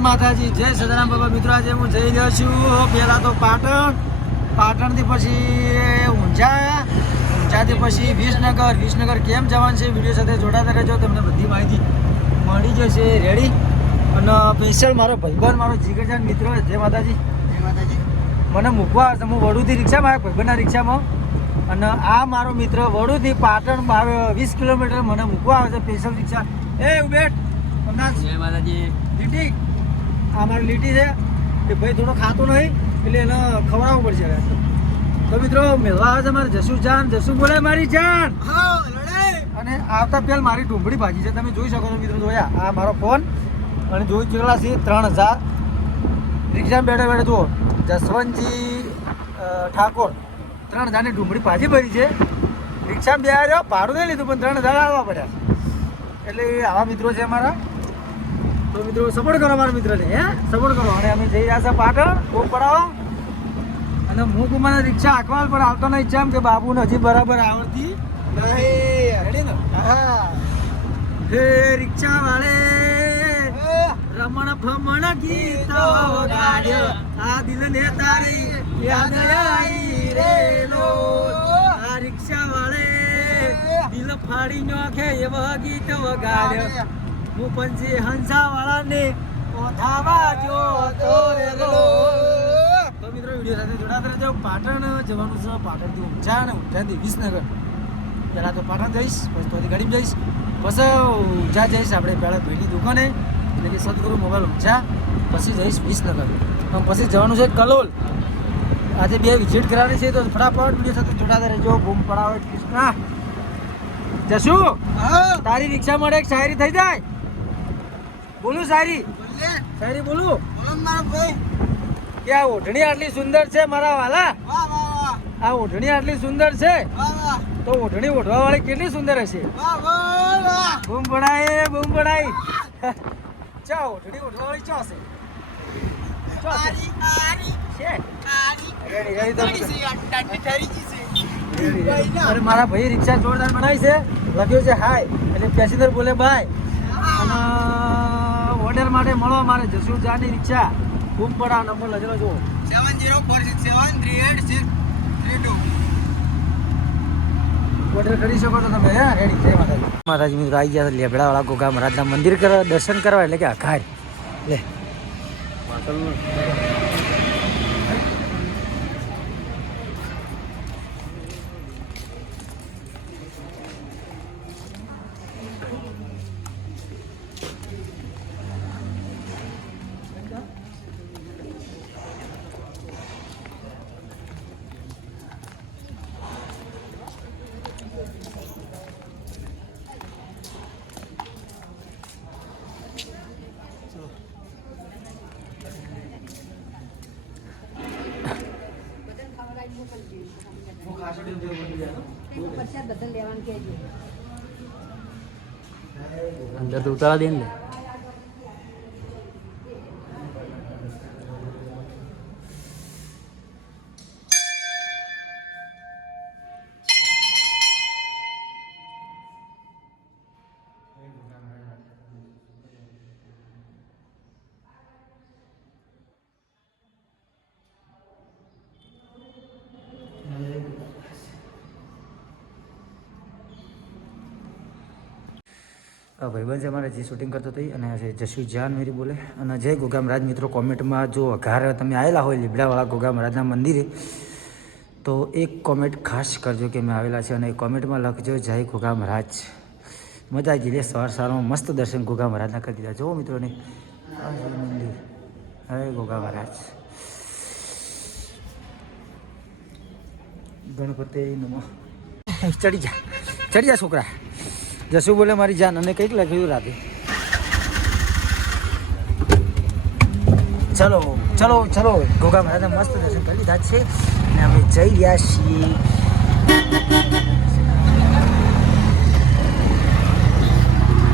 માતાજી, જય સદારામ બાબા. મિત્રો આજે હું જઈ રહ્યો છું પહેલા તો પાટણથી પછી ઊંઝાથી પછી વિસનગર કેમ જવાનું છે વિડીયો સાથે જોડાતા રહેજો, તમને બધી માહિતી મળી જશે. રેડી? અને સ્પેશિયલ મારો ભાઈબંધ, મારો જીગરજાન મિત્ર, જય માતાજી. મને મૂકવા આવશે. હું વડુથી રિક્ષામાં આવ્યો, ભાઈબંધના રિક્ષામાં. અને આ મારો મિત્ર વડુથી પાટણ 20 કિલોમીટર મને મૂકવા આવે છે સ્પેશિયલ રિક્ષા. એ ઉબેટ જય માતાજી. લીટી આ મારી લીટી છે એ ભાઈ થોડો ખાતો નહીં એટલે એને ખવડાવવું પડશે. તો મિત્રો મેળવા આવે છે મારે જસુ બોલે મારી જાન. અને આવતા પહેલ મારી ડુંગળી ભાજી છે, તમે જોઈ શકો છો મિત્રો. જોયા આ મારો ફોન અને જોઈ કેટલા છે 3000 રિક્ષામાં બેઠા જુઓ જસવંતજી ઠાકોર 3000ની ડુંગળી ભાજી ભરી છે. રિક્ષામાં બે આવ્યો, ભાડું નહીં લીધું પણ 3000 આવવા પડ્યા. એટલે આવા મિત્રો છે અમારા. તો મિત્રો સપોર્ટ કરો અમારા મિત્રને, સપોર્ટ કરો. અને અમે જઈ રહ્યા છે પાટણ ખૂબ પડાવો. અને હું મને રિક્ષા આંકવા પણ આવતો નહીં ઈચ્છા કે બાબુને હજી બરાબર આવડતી નહીં. રેડી ને? હા. હે રિક્ષા વાળે રમણ ફમણ ગીત ગાડ્યો, આ દિલને તારી યાદ આવી રે લો. આ રિક્ષા વાળે દિલ ફાડી નાખે એવા ગીત વગાડ્યો, હું પંછી હંસા વાળાને ઓથાવા જોતો રેલો. તો મિત્રો વિડીયો સાથે જોડાતા રહેજો. પાટણ જવાનું છે, પાટણથી ઊંઝા અને ઊંઝાથી વિસનગર. પહેલાં તો પાટણ જઈશ, પછી તોથી ગાડીમાં જઈશ, પછી ઊંઝા જઈશ આપણે પહેલાં ભાઈની દુકાને એટલે કે સદગુરુ મોબાઈલ ઊંઝા, પછી જઈશ વિસનગર. પછી જવાનું છે કલોલ. આજે 2 વિઝિટ કરાવવાની છે, તો ફટાફટ વિડીયો સાથે જોડાતા રહેજો. બૂમ પડાવે કૃષ્ણા. જશુ તારી રિક્ષા મળે એક શાયરી થઈ જાય. બોલું શાયરી બોલું. કે આ ઓઢણી આટલી સુંદર છે મારા વાલા, આ ઓઢણી આટલી સુંદર છે તો ઓઢણી ઓઢવા વાળી કેટલી સુંદર હશે. બૂમ પડાય ચા ઓઢણી ઓઢવા વાળી ચા છે. અરે મારા ભાઈ રિક્ષા જોરદાર બનાવી છે, લખ્યું છે હાય એટલે પેસેન્જર બોલે બાય. અને ઓર્ડર માટે મળો મારે જસુજાની રિક્ષા બૂમ પડા. નંબર લખેલો જુઓ 7046738632. ઓર્ડર કરી શકો છો તમે. રેડી? જય માતાજી. માતાજી મિત્રો આવી ગયા લેબડાવાળા ગોગા મહારાજના મંદિર દર્શન કરવા, એટલે કે આઘાર લે અંદર તો ઉતારા દે ને. ભાઈબંધ છે અમારે જે શૂટિંગ કરતો હતી, અને છે જસુજાન મેરી બોલે. અને જય ગોગા મહારાજ મિત્રો, કોમેન્ટમાં જો ઘર તમે આવેલા હોય લીબડાવાળા ગોગા મહારાજના મંદિરે તો એક કોમેન્ટ ખાસ કરજો કે મેં આવેલા છે, અને કોમેન્ટમાં લખજો જય ગોગા મહારાજ. મજા આવી ગઈ. સવારમાં મસ્ત દર્શન ગોગા મહારાજના કરી દીધા. જુઓ મિત્રોને મંદિર. હે ગોગા મહારાજ ગણપતિ નમઃ. ચડી જા છોકરા. જસુ બોલે મારી જાન. અને કંઈક લખ્યું રાતે. ચલો ગોગા મહારાજના મસ્ત દર્શન કરી લીધા છે અને અમે જઈ રહ્યા છીએ.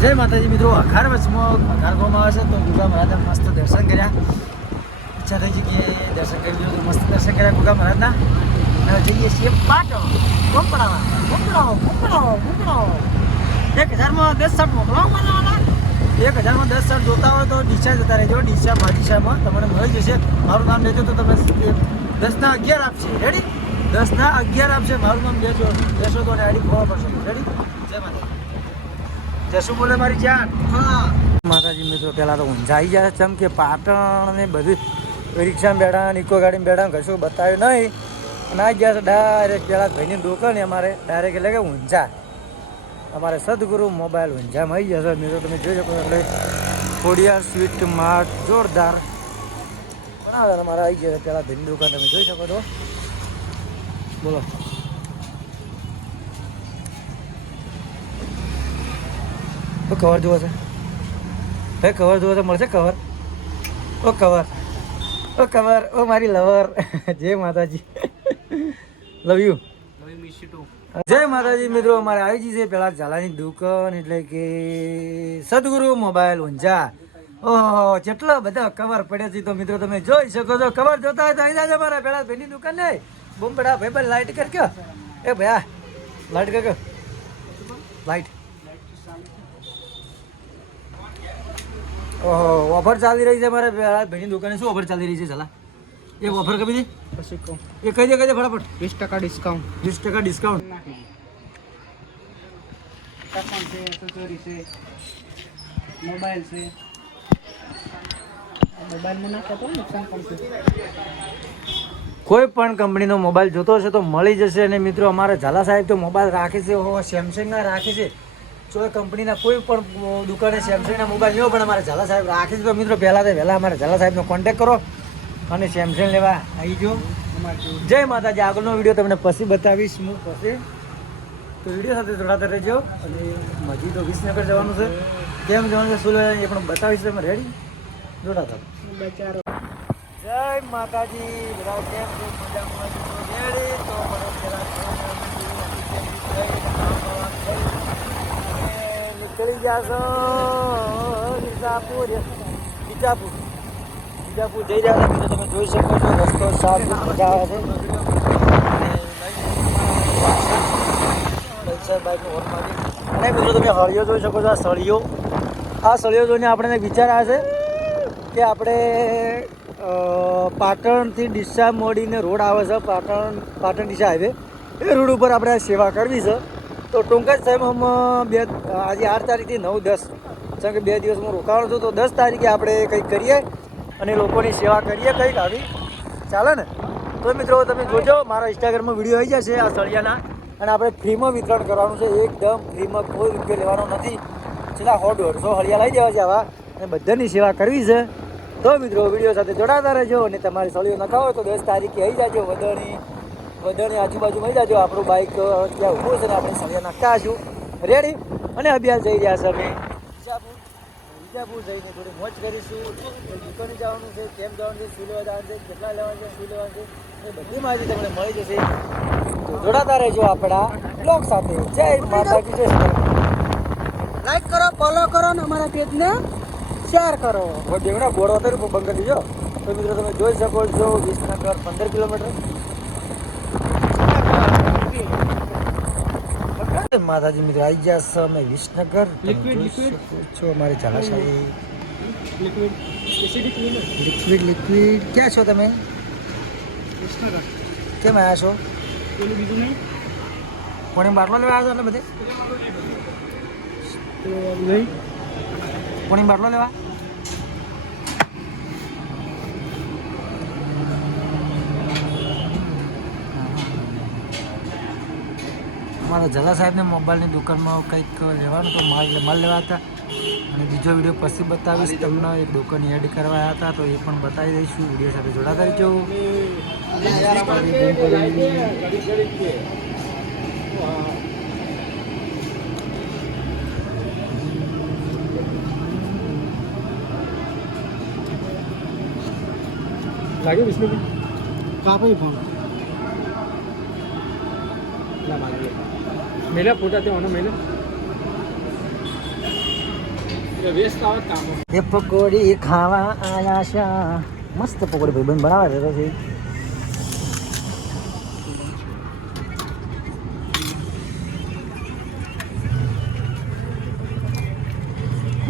જય માતાજી મિત્રો. અઘાર વર્ષમાં અઘારમાં આવે છે તો ગોગા મહારાજના મસ્ત દર્શન કર્યા. ઈચ્છા થઈ છે કે દર્શન કરી લો. તો મસ્ત દર્શન કર્યા ગોગા મહારાજના. અને જઈએ છીએ પાટણ. બૂમ પડાવો. 1000માં 10 શર્ટ મોકલાવો. 1000માં 10 શર્ટ જોતા હોય તો ડીસા જતા રહેજો. ડીસામાં તમને મળી જશે. મારું નામ લેજો તો તમને 10ના 11 આપશે. રેડી? 10ના 11 આપશે. મારું નામ લેશો તો આઈડી ખબર પડશે. રેડી? જય માતા. જય શું બોલે મારી જાન? હા માતાજી મિત્રો, પહેલાં તો ઊંઝા આવી જાય છે. કે પાટણ ને બધું રિક્ષામાં બેઠા, ઇકો ગાડીમાં બેઠા, કશું બતાવ્યું નહીં. અને આ ગયા છે ડાયરેક્ટ પેલા ભાઈની દુકાન અમારે ડાયરેક્ટ એટલે કે ઊંઝા અમારે સદગુરુ મોબાઈલ ઊંઝામાં આવી જશે. મિત્રો તમે જોઈ શકો એટલે ખોડિયાર સ્વીટ માર્ટ જોરદાર બનાવે અમારે આવી ગયા છે પેલા ભાઈની દુકાન. તમે જોઈ શકો છો. બોલો તો કવર જુઓ છે ભાઈ, કવર જુઓ તો મળશે કવર. ઓ કવર, ઓ કવર, ઓ મારી લવર. જય માતાજી, લવ યુ. જય માતાજી મિત્રો, અમારે આવી ગઈ છે પેલા ઝાલાની દુકાન એટલે કે સદગુરુ મોબાઈલ ઊંઝા. ઓહો કેટલા બધા કવર પડ્યા છે. તો મિત્રો તમે જોઈ શકો છો. કવર જોતા હોય તો અહીં જાજો મારા પેલા ભાઈની દુકાન ને. બોમ્બડા ભાઈ લાઈટ કર કે એ ભાઈ લાઈટ કર કે લાઈટ. ઓહો ઓફર ચાલી રહી છે મારે પેલા ભાઈની દુકાને. શું ઓફર ચાલી રહી છે ઝાલા? એક ઓફર કમી દે પછી કહું. એ કહી દે ફટાફટ. 20% ડિસ્કાઉન્ટ. 20% ડિસ્કાઉન્ટ. મોબાઈલ છે, મોબાઈલમાં નાખે તો નુકસાન પણ છે. કોઈ પણ કંપનીનો મોબાઈલ જોતો હશે તો મળી જશે. અને મિત્રો અમારે ઝાલા સાહેબ તો મોબાઈલ રાખે છે, સેમસંગના રાખે છે. જો કંપનીના કોઈ પણ દુકાને સેમસંગના મોબાઈલ લેવો પણ અમારે ઝાલા સાહેબ રાખે છે. તો મિત્રો પહેલાં અમારે ઝાલા સાહેબનો કોન્ટેક્ટ કરો અને સેમસંગ લેવા આવી જો. જય માતાજી. આગળનો વિડીયો તમને પછી બતાવીશ હું પછી. તો વિડીયો સાથે જોડાતા રહેજો. અને હજી તો વિસનગર જવાનું છે. કેમ જવાનું છે શું લેવાનું એ પણ બતાવીશ. તમે રેડી જોડાતા બચારો. જય માતાજી. બધા કેમ છો? મજામાં રેડી? તો મને પેલા નીકળી જશો બીજાપુર. બીજાપુર જઈ રહ્યા હતા. તમે જોઈ શકો છો રસ્તો સાફ મજા આવે છે. બાઇકનું હોર્ન મારી. અને મિત્રો તમે હળિયો જોઈ શકો છો. આ સળિયો જોઈને આપણે વિચાર આવે છે કે આપણે પાટણથી ડીસા મોડીને રોડ આવે છે, પાટણ ડીસા હાઈવે. એ રોડ ઉપર આપણે સેવા કરવી છે. તો ટૂંક જ સમયમાં આજે 8 તારીખથી 9-10 જેમ કે 2 દિવસ હું રોકાવાનો છું. તો 10 તારીખે આપણે કંઈક કરીએ અને લોકોની સેવા કરીએ કંઈક આવી. ચાલે ને? તો મિત્રો તમે જોજો મારા ઇન્સ્ટાગ્રામમાં વિડીયો આવી જશે આ સળિયાના. અને આપણે ફ્રીમાં વિતરણ કરવાનું છે. એકદમ ફ્રીમાં, કોઈ રૂપિયો લેવાનો નથી. સીધા 100-150 હળિયા લઈ જવા છે આવા અને બધાની સેવા કરવી છે. તો મિત્રો વિડીયો સાથે જોડાતા રહેજો. અને તમારી સળીઓ નખાવો હોય તો 10 તારીખે આવી જાજો. વદળની આજુબાજુમાં આવી જાજો. આપણું બાઇક ત્યાં ઊભું છે ને આપણે સળિયા નાખતા હશું. રેડી? અને અભ્યાસ જઈ રહ્યા છે અમે વિજાપુર જઈને થોડી મોજ કરીશું. દુકાને જવાનું છે, કેમ જવાનું છે, શું લેવા જવાનું છે, કેટલા લેવાનું છે, શું લેવાનું છે, એ બધી માહિતી તમને મળી જશે. તો જોડાતા રહેજો આપણા બ્લોગ સાથે. જય માતાજી. જય લાઈક કરો, ફોલો કરો ને અમારા પેજને શેર કરો. દેવડા બોર્ડ હતું બંધ કરી દીજો. તો મિત્રો તમે જોઈ શકો છો વિસનગર 15 કિલોમીટર. માતાજી મિત્રો આવી ગયા છે અમે વિસનગર. લિક્વિડ છો અમારી ઝાલાશાહી. લિક્વિડ ક્યાં છો તમે? વિસનગર. કેમ આવ્યા છો? પેલું બીજું નહીં, કોણી બાટલો લેવા આવ્યા છો એટલે બધે? નહીં કોણી બાટલો લેવા? અમારા ઝાલા સાહેબને મોબાઈલની દુકાનમાં કંઈક લેવાનું તો માલ લેવા હતા. અને બીજો વિડીયો પછી બતાવીશ તમને. એક દુકાન એડ કરવા હતા તો એ પણ બતાવી દઈશું. વિડીયો સાથે જોડાતા રહેજો. લાગ્યો વિષ્ણુભાઈ? કાપાઈ ફોન મેલા ફોટા તે ઓનો મેલે વેસ્ટ આવત કામ. એ પકોડી ખાવા આયા છે. મસ્ત પકોડી ભાઈ બંધ બનાવે છે. પછી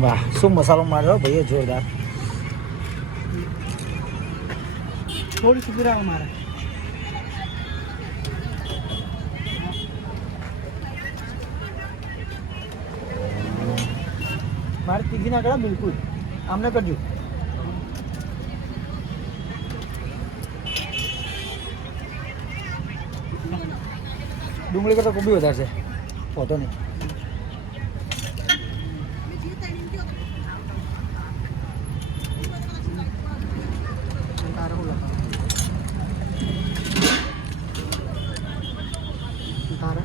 વાહ શું મસાલો માર્યો ભાઈએ જોરદાર. થોડી સુધરા મારે મારે તીખી ના કરા બિલકુલ આમને કરજો. ડુંગળી કરતા કોબી વધારે છે પોતો નહીં. તારે શું લખાવું તારે